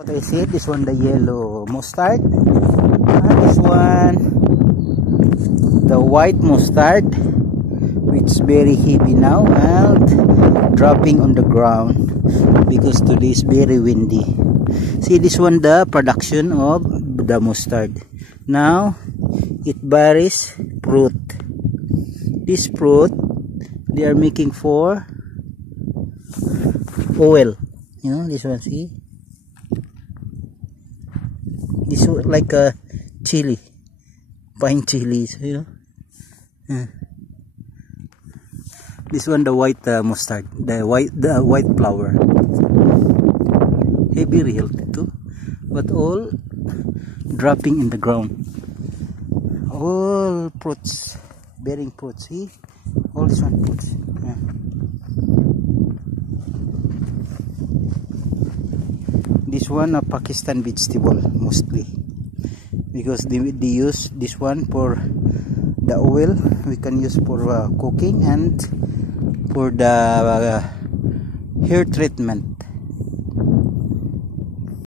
What I see, this one the yellow mustard, and this one the white mustard, which is very heavy now and dropping on the ground because today is very windy. See this one, the production of the mustard. Now it bears fruit. This fruit they are making for oil. You know this one, see? This one like a chili, pine chilies, you know. This one the white mustard, the white flower. Very healthy too, but all dropping in the ground. All fruits, bearing fruits. See, all this one fruits. Yeah. This one a Pakistan vegetable mostly, because they use this one for the oil. We can use for cooking and for the hair treatment.